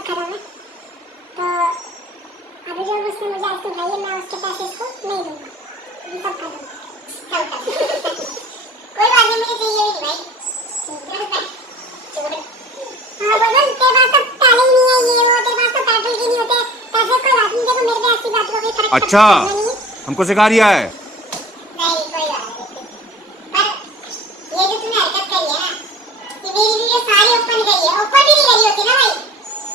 सब खत्म है। तो अभी जो उसने मुझे आइसक्रीम खाई है मैं उसके पैसे इसको नहीं दूंगा, ये सब खत्म कोई बात नहीं, मुझे चाहिए ही भाई। हाँ बोल तेरे पास तो ताले ही नहीं है, ये वो तेरे पास तो पेट्रोल की नहीं होते पैसे, कोई बात नहीं, देखो मेरे पे ऐसी बात को कोई फर्क अच्छा हमको सिखा रिया है। नहीं कोई बात नहीं, पर ये जो तूने हरकत करी है ना, ये मेरी वीडियो सारी ओपन करी है, ओपन भी नहीं करी होती ना भाई,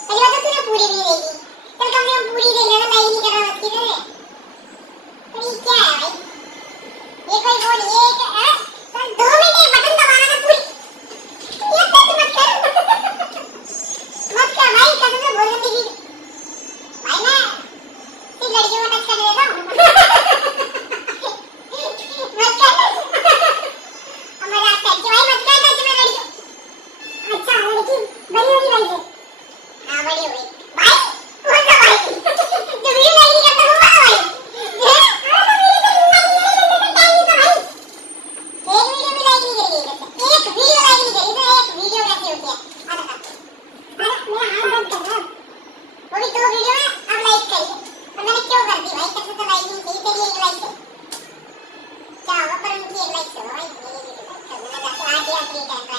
पहली बात तो तूने पूरी भी नहीं देखी, चल कम से कम पूरी देख लेना, लाइक नहीं कर रहा मत कीजिए। पर ये क्या है भाई, ये कोई वो नहीं है, चल 2 मिनट एक बटन दबाना ना पूरी, ये तेज मत कर मत कर भाई, कसम से बोल रही थी भाई, मैं सिर्फ लड़कियों को टच कर देता हूँ मत कर मजाक करके भाई, मत कर टच में लड़कियों। अच्छा लड़की बड़ी होगी भाई से, हाँ बड़ी हो गई भाई, कौन सा भाई जो वीडियो लाइक नहीं करता वो वाला भाई, एक वीडियो लाइक नहीं करी तो एक वीडियो कैसे होती है, अरे मेरा हाथ दर्द कर रहा है, वो भी 2 वीडियो में अब लाइक करी, और मैंने क्यों कर दी भाई, कैसे तो लाइक नहीं की तेरी एक लाइक से क्या होगा, पर उनकी एक लाइक से भाई मेरी वीडियो लाइक कर देना, जाके आज ही 3 टाइम